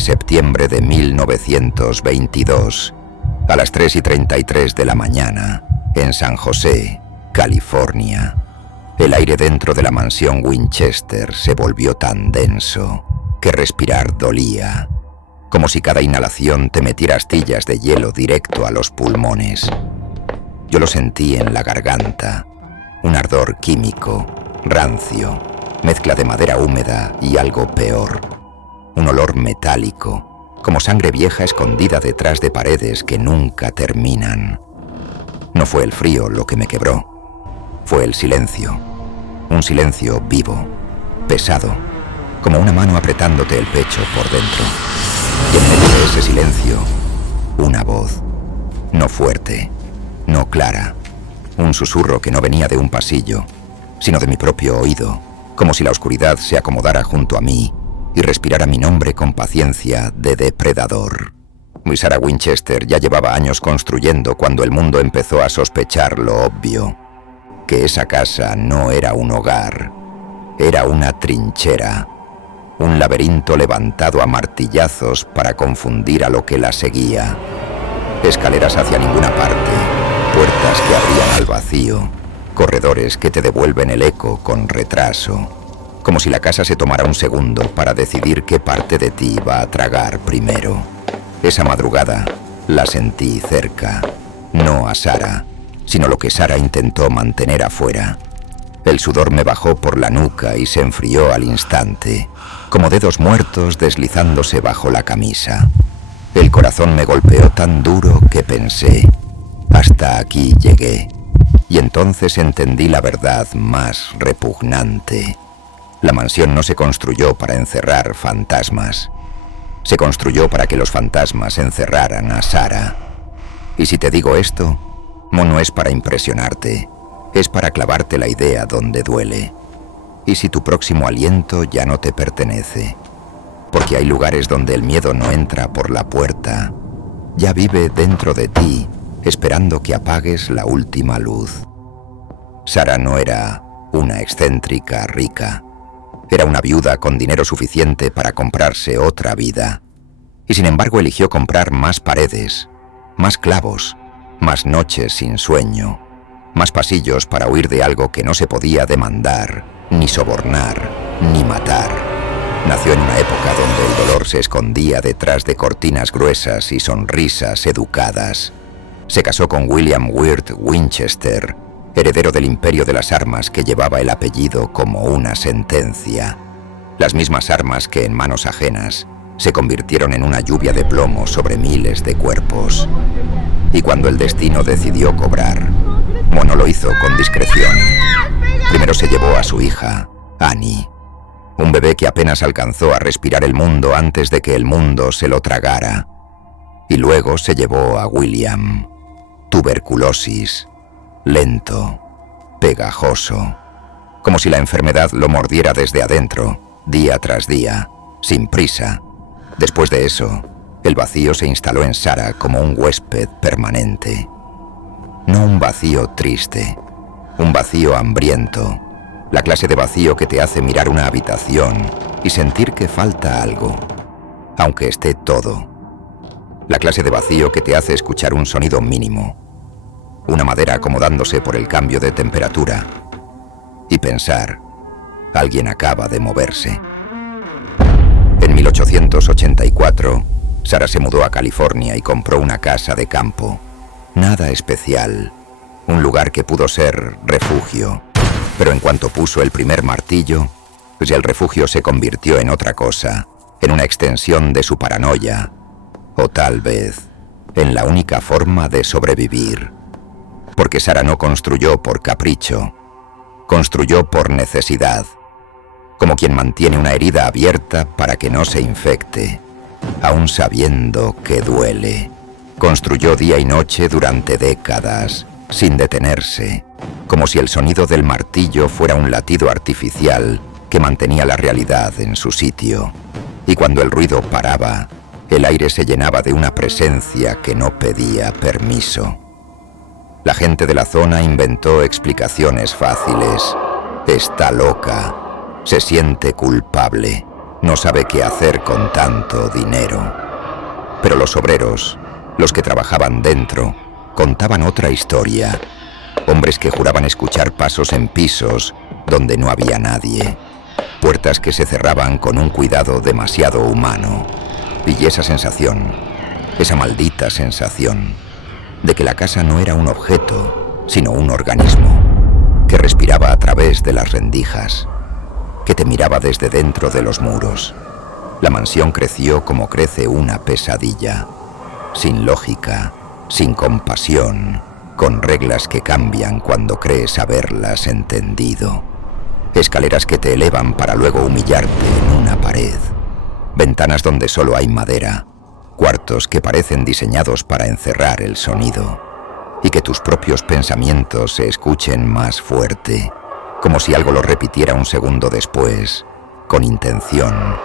septiembre de 1922, a las 3:33 de la mañana, en San José, California. El aire dentro de la mansión Winchester se volvió tan denso que respirar dolía, como si cada inhalación te metiera astillas de hielo directo a los pulmones. Yo lo sentí en la garganta, un ardor químico, rancio, mezcla de madera húmeda y algo peor, un olor metálico, como sangre vieja escondida detrás de paredes que nunca terminan. No fue el frío lo que me quebró, fue el silencio, un silencio vivo, pesado, como una mano apretándote el pecho por dentro. Y en medio de ese silencio, una voz, no fuerte, no clara, un susurro que no venía de un pasillo, sino de mi propio oído, como si la oscuridad se acomodara junto a mí y respirara mi nombre con paciencia de depredador. Mi Sarah Winchester ya llevaba años construyendo cuando el mundo empezó a sospechar lo obvio, que esa casa no era un hogar, era una trinchera, un laberinto levantado a martillazos para confundir a lo que la seguía. Escaleras hacia ninguna parte, puertas que abrían al vacío, corredores que te devuelven el eco con retraso, como si la casa se tomara un segundo para decidir qué parte de ti va a tragar primero. Esa madrugada la sentí cerca, no a Sarah, sino lo que Sarah intentó mantener afuera. El sudor me bajó por la nuca y se enfrió al instante, como dedos muertos deslizándose bajo la camisa. El corazón me golpeó tan duro que pensé, hasta aquí llegué. Y entonces entendí la verdad más repugnante. La mansión no se construyó para encerrar fantasmas. Se construyó para que los fantasmas encerraran a Sarah. Y si te digo esto, no es para impresionarte, es para clavarte la idea donde duele. Y si tu próximo aliento ya no te pertenece, porque hay lugares donde el miedo no entra por la puerta, ya vive dentro de ti, esperando que apagues la última luz. Sarah no era una excéntrica rica, era una viuda con dinero suficiente para comprarse otra vida, y sin embargo eligió comprar más paredes, más clavos, más noches sin sueño, más pasillos para huir de algo que no se podía demandar, ni sobornar, ni matar. Nació en una época donde el dolor se escondía detrás de cortinas gruesas y sonrisas educadas. Se casó con William Wirt Winchester, heredero del imperio de las armas que llevaba el apellido como una sentencia. Las mismas armas que en manos ajenas se convirtieron en una lluvia de plomo sobre miles de cuerpos. Y cuando el destino decidió cobrar, no lo hizo con discreción. Primero se llevó a su hija, Annie, un bebé que apenas alcanzó a respirar el mundo antes de que el mundo se lo tragara. Y luego se llevó a William, tuberculosis, lento, pegajoso, como si la enfermedad lo mordiera desde adentro, día tras día, sin prisa. Después de eso, el vacío se instaló en Sarah como un huésped permanente. No un vacío triste, un vacío hambriento, la clase de vacío que te hace mirar una habitación y sentir que falta algo, aunque esté todo. La clase de vacío que te hace escuchar un sonido mínimo, una madera acomodándose por el cambio de temperatura, y pensar, alguien acaba de moverse. En 1884, Sarah se mudó a California y compró una casa de campo. Nada especial, un lugar que pudo ser refugio, pero en cuanto puso el primer martillo, pues el refugio se convirtió en otra cosa, en una extensión de su paranoia, o tal vez en la única forma de sobrevivir. Porque Sarah no construyó por capricho, construyó por necesidad, como quien mantiene una herida abierta para que no se infecte, aún sabiendo que duele. Construyó día y noche durante décadas, sin detenerse, como si el sonido del martillo fuera un latido artificial que mantenía la realidad en su sitio. Y cuando el ruido paraba, el aire se llenaba de una presencia que no pedía permiso. La gente de la zona inventó explicaciones fáciles. Está loca, se siente culpable. No sabe qué hacer con tanto dinero. Pero los obreros, los que trabajaban dentro, contaban otra historia. Hombres que juraban escuchar pasos en pisos donde no había nadie. Puertas que se cerraban con un cuidado demasiado humano. Y esa sensación, esa maldita sensación, de que la casa no era un objeto, sino un organismo, que respiraba a través de las rendijas, que te miraba desde dentro de los muros. La mansión creció como crece una pesadilla, sin lógica, sin compasión, con reglas que cambian cuando crees haberlas entendido. Escaleras que te elevan para luego humillarte en una pared. Ventanas donde solo hay madera. Cuartos que parecen diseñados para encerrar el sonido. Y que tus propios pensamientos se escuchen más fuerte, como si algo lo repitiera un segundo después, con intención.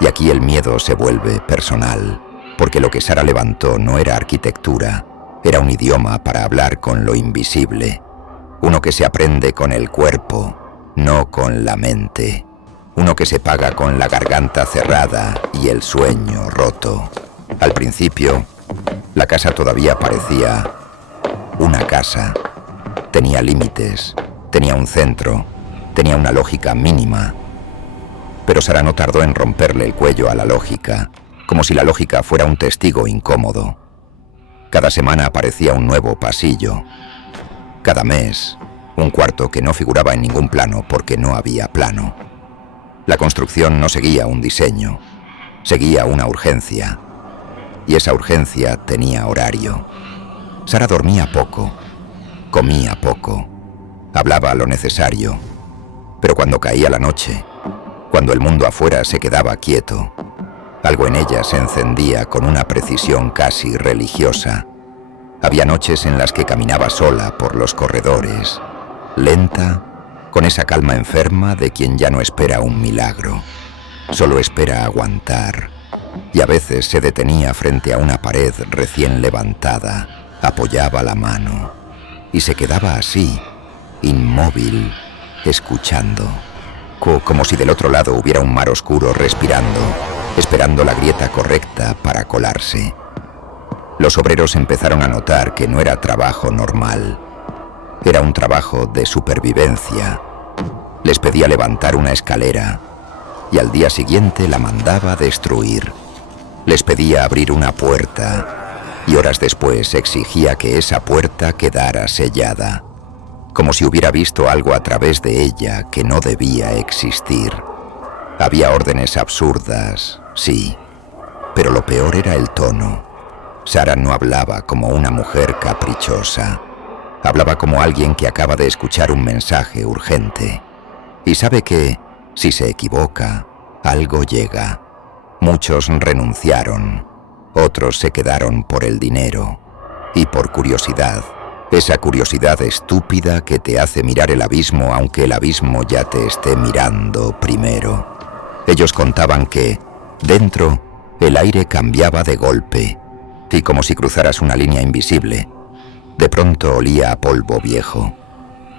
Y aquí el miedo se vuelve personal, porque lo que Sara levantó no era arquitectura, era un idioma para hablar con lo invisible. Uno que se aprende con el cuerpo, no con la mente. Uno que se paga con la garganta cerrada y el sueño roto. Al principio, la casa todavía parecía una casa. Tenía límites, tenía un centro, tenía una lógica mínima. Pero Sara no tardó en romperle el cuello a la lógica, como si la lógica fuera un testigo incómodo. Cada semana aparecía un nuevo pasillo. Cada mes, un cuarto que no figuraba en ningún plano porque no había plano. La construcción no seguía un diseño, seguía una urgencia. Y esa urgencia tenía horario. Sara dormía poco, comía poco, hablaba lo necesario. Pero cuando caía la noche, cuando el mundo afuera se quedaba quieto, algo en ella se encendía con una precisión casi religiosa. Había noches en las que caminaba sola por los corredores, lenta, con esa calma enferma de quien ya no espera un milagro, solo espera aguantar. Y a veces se detenía frente a una pared recién levantada, apoyaba la mano y se quedaba así, inmóvil, escuchando, como si del otro lado hubiera un mar oscuro respirando, esperando la grieta correcta para colarse. Los obreros empezaron a notar que no era trabajo normal. Era un trabajo de supervivencia. Les pedía levantar una escalera y al día siguiente la mandaba destruir. Les pedía abrir una puerta y horas después exigía que esa puerta quedara sellada, como si hubiera visto algo a través de ella que no debía existir. Había órdenes absurdas, sí, pero lo peor era el tono. Sara no hablaba como una mujer caprichosa. Hablaba como alguien que acaba de escuchar un mensaje urgente y sabe que, si se equivoca, algo llega. Muchos renunciaron, otros se quedaron por el dinero y por curiosidad, esa curiosidad estúpida que te hace mirar el abismo aunque el abismo ya te esté mirando primero. Ellos contaban que, dentro, el aire cambiaba de golpe y como si cruzaras una línea invisible, de pronto olía a polvo viejo,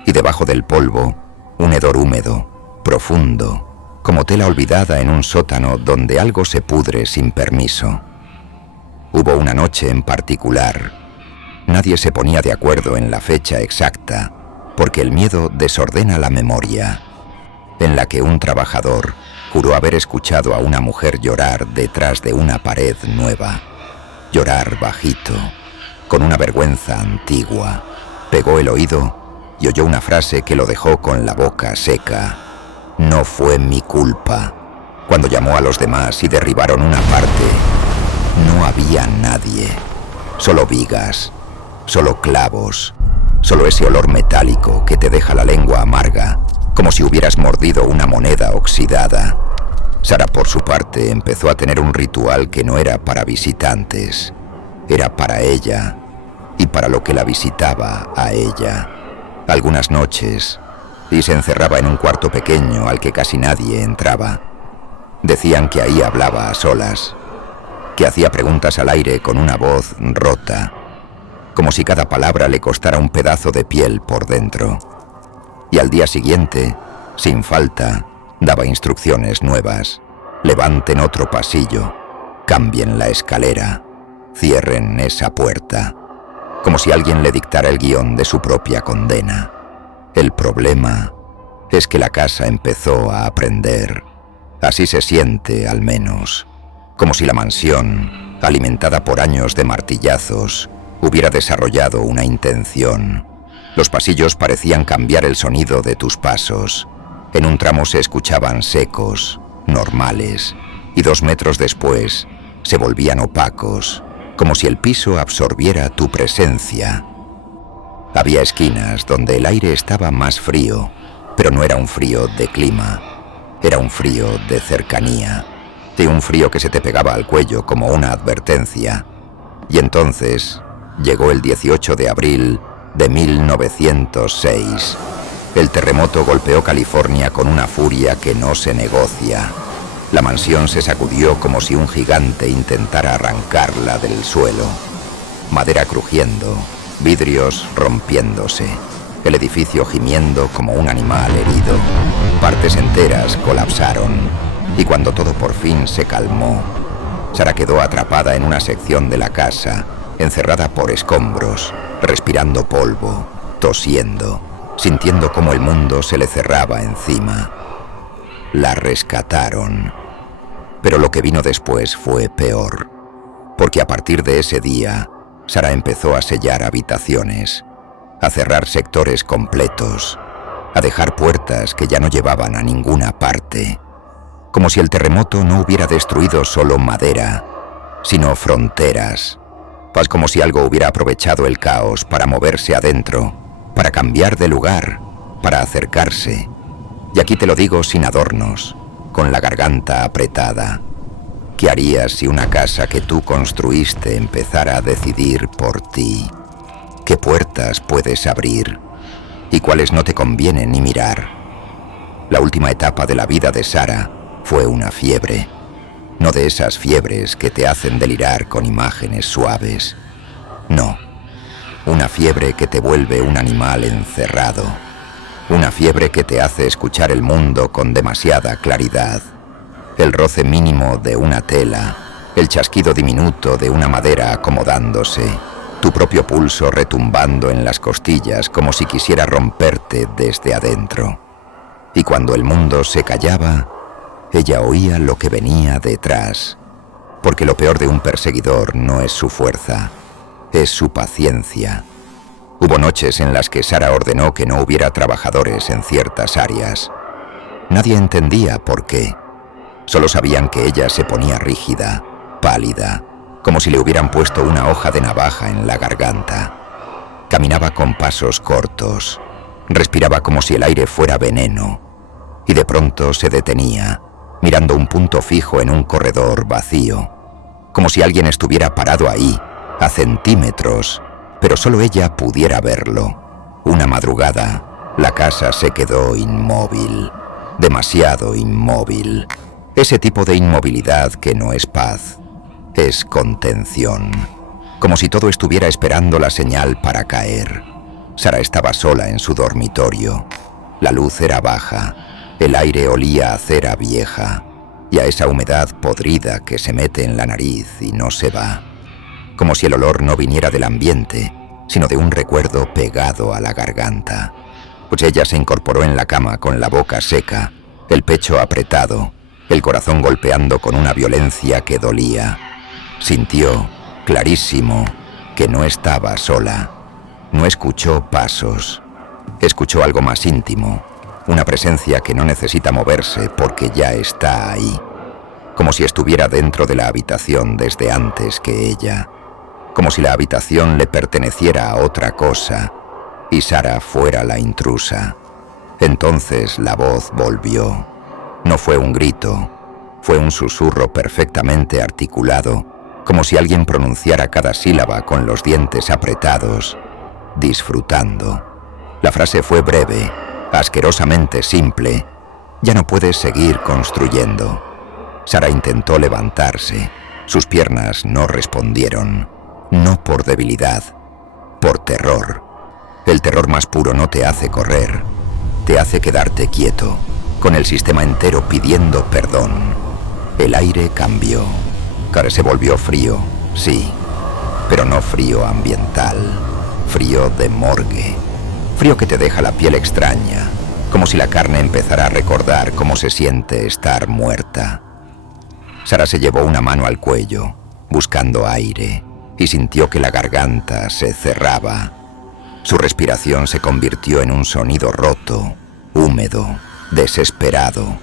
y debajo del polvo, un hedor húmedo, profundo, como tela olvidada en un sótano donde algo se pudre sin permiso. Hubo una noche en particular. Nadie se ponía de acuerdo en la fecha exacta, porque el miedo desordena la memoria, en la que un trabajador juró haber escuchado a una mujer llorar detrás de una pared nueva. Llorar bajito, con una vergüenza antigua. Pegó el oído y oyó una frase que lo dejó con la boca seca. No fue mi culpa. Cuando llamó a los demás y derribaron una parte, no había nadie. Solo vigas, solo clavos, solo ese olor metálico que te deja la lengua amarga, como si hubieras mordido una moneda oxidada. Sara, por su parte, empezó a tener un ritual que no era para visitantes, era para ella y para lo que la visitaba a ella. Algunas noches, y se encerraba en un cuarto pequeño al que casi nadie entraba. Decían que ahí hablaba a solas, que hacía preguntas al aire con una voz rota, como si cada palabra le costara un pedazo de piel por dentro. Y al día siguiente, sin falta, daba instrucciones nuevas. Levanten otro pasillo, cambien la escalera, cierren esa puerta, como si alguien le dictara el guión de su propia condena. El problema es que la casa empezó a aprender. Así se siente, al menos, como si la mansión, alimentada por años de martillazos, hubiera desarrollado una intención. Los pasillos parecían cambiar el sonido de tus pasos. En un tramo se escuchaban secos, normales, y 2 metros después se volvían opacos, como si el piso absorbiera tu presencia. Había esquinas donde el aire estaba más frío, pero no era un frío de clima, era un frío de cercanía, de un frío que se te pegaba al cuello como una advertencia. Y entonces llegó el 18 de abril de 1906. El terremoto golpeó California con una furia que no se negocia. La mansión se sacudió como si un gigante intentara arrancarla del suelo. Madera crujiendo, vidrios rompiéndose, el edificio gimiendo como un animal herido. Partes enteras colapsaron, y cuando todo por fin se calmó, Sara quedó atrapada en una sección de la casa, encerrada por escombros, respirando polvo, tosiendo, sintiendo cómo el mundo se le cerraba encima. La rescataron. Pero lo que vino después fue peor, porque a partir de ese día, Sara empezó a sellar habitaciones, a cerrar sectores completos, a dejar puertas que ya no llevaban a ninguna parte, como si el terremoto no hubiera destruido solo madera, sino fronteras, pues como si algo hubiera aprovechado el caos para moverse adentro, para cambiar de lugar, para acercarse. Y aquí te lo digo sin adornos, con la garganta apretada. ¿Qué harías si una casa que tú construiste empezara a decidir por ti? ¿Qué puertas puedes abrir y cuáles no te conviene ni mirar? La última etapa de la vida de Sara fue una fiebre, no de esas fiebres que te hacen delirar con imágenes suaves. No, una fiebre que te vuelve un animal encerrado, una fiebre que te hace escuchar el mundo con demasiada claridad, el roce mínimo de una tela, el chasquido diminuto de una madera acomodándose, tu propio pulso retumbando en las costillas como si quisiera romperte desde adentro. Y cuando el mundo se callaba, ella oía lo que venía detrás, porque lo peor de un perseguidor no es su fuerza, es su paciencia. Hubo noches en las que Sara ordenó que no hubiera trabajadores en ciertas áreas. Nadie entendía por qué. Solo sabían que ella se ponía rígida, pálida, como si le hubieran puesto una hoja de navaja en la garganta. Caminaba con pasos cortos, respiraba como si el aire fuera veneno, y de pronto se detenía, mirando un punto fijo en un corredor vacío, como si alguien estuviera parado ahí, a centímetros, pero solo ella pudiera verlo. Una madrugada, la casa se quedó inmóvil, demasiado inmóvil. Ese tipo de inmovilidad que no es paz, es contención. Como si todo estuviera esperando la señal para caer. Sara estaba sola en su dormitorio. La luz era baja, el aire olía a cera vieja y a esa humedad podrida que se mete en la nariz y no se va. Como si el olor no viniera del ambiente, sino de un recuerdo pegado a la garganta. Pues ella se incorporó en la cama con la boca seca, el pecho apretado, el corazón golpeando con una violencia que dolía. Sintió, clarísimo, que no estaba sola. No escuchó pasos. Escuchó algo más íntimo, una presencia que no necesita moverse porque ya está ahí. Como si estuviera dentro de la habitación desde antes que ella. Como si la habitación le perteneciera a otra cosa y Sara fuera la intrusa. Entonces la voz volvió. No fue un grito, fue un susurro perfectamente articulado, como si alguien pronunciara cada sílaba con los dientes apretados, disfrutando. La frase fue breve, asquerosamente simple. Ya no puedes seguir construyendo. Sara intentó levantarse. Sus piernas no respondieron. No por debilidad, por terror. El terror más puro no te hace correr, te hace quedarte quieto, con el sistema entero pidiendo perdón. El aire cambió. Se volvió frío, sí, pero no frío ambiental, frío de morgue. Frío que te deja la piel extraña, como si la carne empezara a recordar cómo se siente estar muerta. Sara se llevó una mano al cuello, buscando aire, y sintió que la garganta se cerraba. Su respiración se convirtió en un sonido roto, húmedo, desesperado.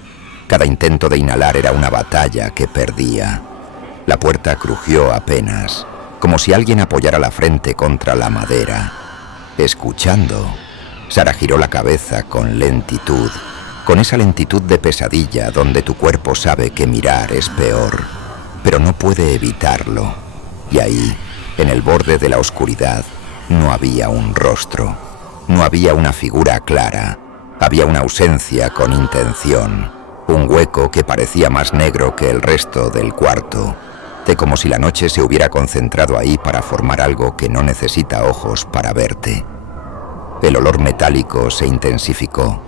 Cada intento de inhalar era una batalla que perdía. La puerta crujió apenas, como si alguien apoyara la frente contra la madera. Escuchando, Sara giró la cabeza con lentitud, con esa lentitud de pesadilla donde tu cuerpo sabe que mirar es peor, pero no puede evitarlo. Y ahí, en el borde de la oscuridad, no había un rostro, no había una figura clara, había una ausencia con intención, un hueco que parecía más negro que el resto del cuarto, de como si la noche se hubiera concentrado ahí para formar algo que no necesita ojos para verte. El olor metálico se intensificó.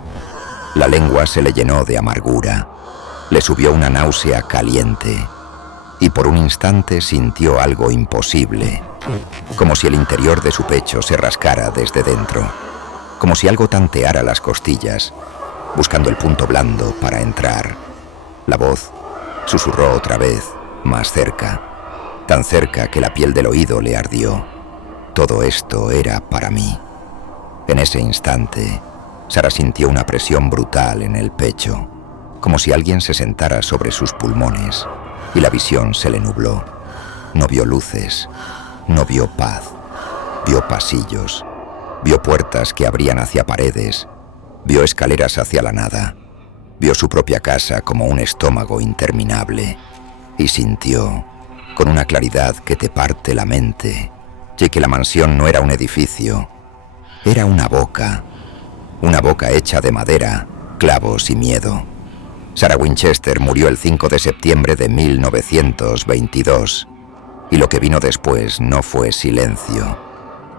La lengua se le llenó de amargura. Le subió una náusea caliente. Y por un instante sintió algo imposible. Como si el interior de su pecho se rascara desde dentro. Como si algo tanteara las costillas, buscando el punto blando para entrar. La voz susurró otra vez, más cerca. Tan cerca que la piel del oído le ardió. Todo esto era para mí. En ese instante, Sara sintió una presión brutal en el pecho, como si alguien se sentara sobre sus pulmones, y la visión se le nubló. No vio luces, no vio paz, vio pasillos, vio puertas que abrían hacia paredes, vio escaleras hacia la nada, vio su propia casa como un estómago interminable, y sintió, con una claridad que te parte la mente, que la mansión no era un edificio, era una boca hecha de madera, clavos y miedo. Sarah Winchester murió el 5 de septiembre de 1922, y lo que vino después no fue silencio.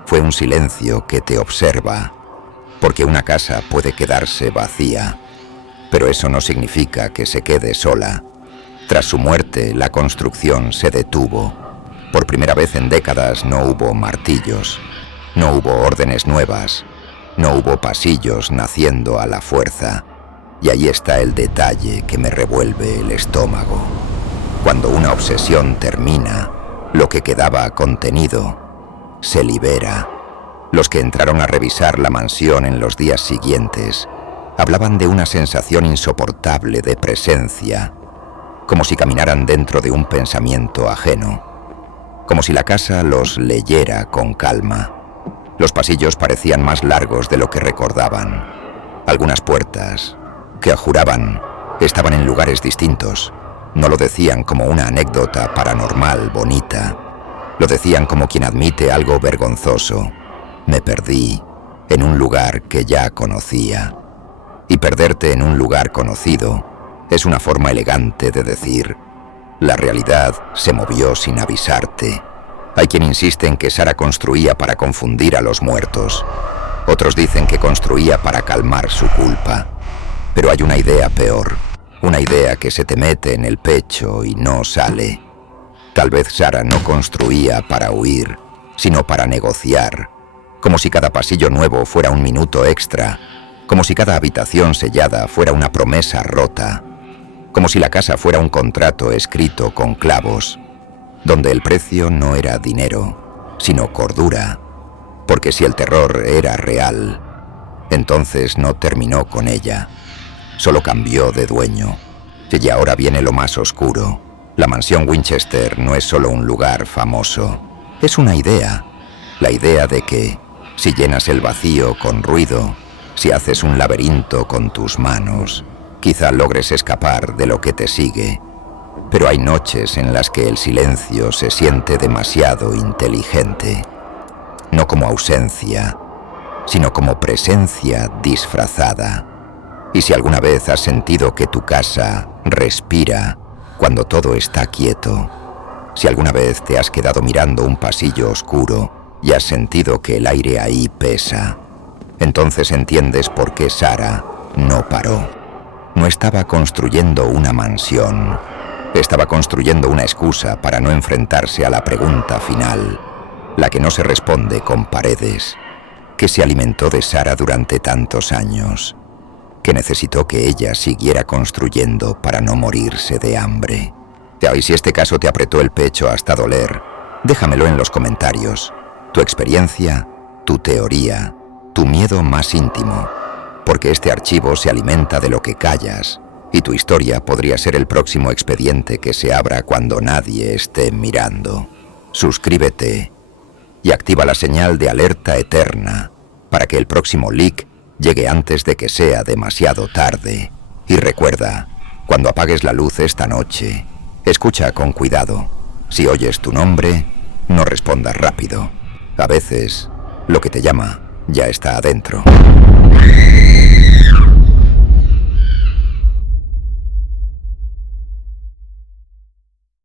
Fue un silencio que te observa, porque una casa puede quedarse vacía, pero eso no significa que se quede sola. Tras su muerte, la construcción se detuvo. Por primera vez en décadas no hubo martillos. No hubo órdenes nuevas, no hubo pasillos naciendo a la fuerza. Y ahí está el detalle que me revuelve el estómago. Cuando una obsesión termina, lo que quedaba contenido se libera. Los que entraron a revisar la mansión en los días siguientes hablaban de una sensación insoportable de presencia, como si caminaran dentro de un pensamiento ajeno, como si la casa los leyera con calma. Los pasillos parecían más largos de lo que recordaban. Algunas puertas, que juraban, estaban en lugares distintos. No lo decían como una anécdota paranormal bonita. Lo decían como quien admite algo vergonzoso. Me perdí en un lugar que ya conocía. Y perderte en un lugar conocido es una forma elegante de decir: la realidad se movió sin avisarte. Hay quien insiste en que Sara construía para confundir a los muertos. Otros dicen que construía para calmar su culpa. Pero hay una idea peor, una idea que se te mete en el pecho y no sale. Tal vez Sara no construía para huir, sino para negociar, como si cada pasillo nuevo fuera un minuto extra, como si cada habitación sellada fuera una promesa rota, como si la casa fuera un contrato escrito con clavos, donde el precio no era dinero, sino cordura, porque si el terror era real, entonces no terminó con ella, solo cambió de dueño. Y ahora viene lo más oscuro. La mansión Winchester no es solo un lugar famoso, es una idea, la idea de que, si llenas el vacío con ruido, si haces un laberinto con tus manos, quizá logres escapar de lo que te sigue. Pero hay noches en las que el silencio se siente demasiado inteligente, no como ausencia, sino como presencia disfrazada. Y si alguna vez has sentido que tu casa respira cuando todo está quieto, si alguna vez te has quedado mirando un pasillo oscuro y has sentido que el aire ahí pesa, entonces entiendes por qué Sara no paró. No estaba construyendo una mansión, Estaba construyendo una excusa para no enfrentarse a la pregunta final, la que no se responde con paredes, que se alimentó de Sara durante tantos años, que necesitó que ella siguiera construyendo para no morirse de hambre. Y si este caso te apretó el pecho hasta doler, déjamelo en los comentarios. Tu experiencia, tu teoría, tu miedo más íntimo, porque este archivo se alimenta de lo que callas, y tu historia podría ser el próximo expediente que se abra cuando nadie esté mirando. Suscríbete y activa la señal de alerta eterna para que el próximo leak llegue antes de que sea demasiado tarde. Y recuerda, cuando apagues la luz esta noche, escucha con cuidado. Si oyes tu nombre, no respondas rápido. A veces, lo que te llama ya está adentro.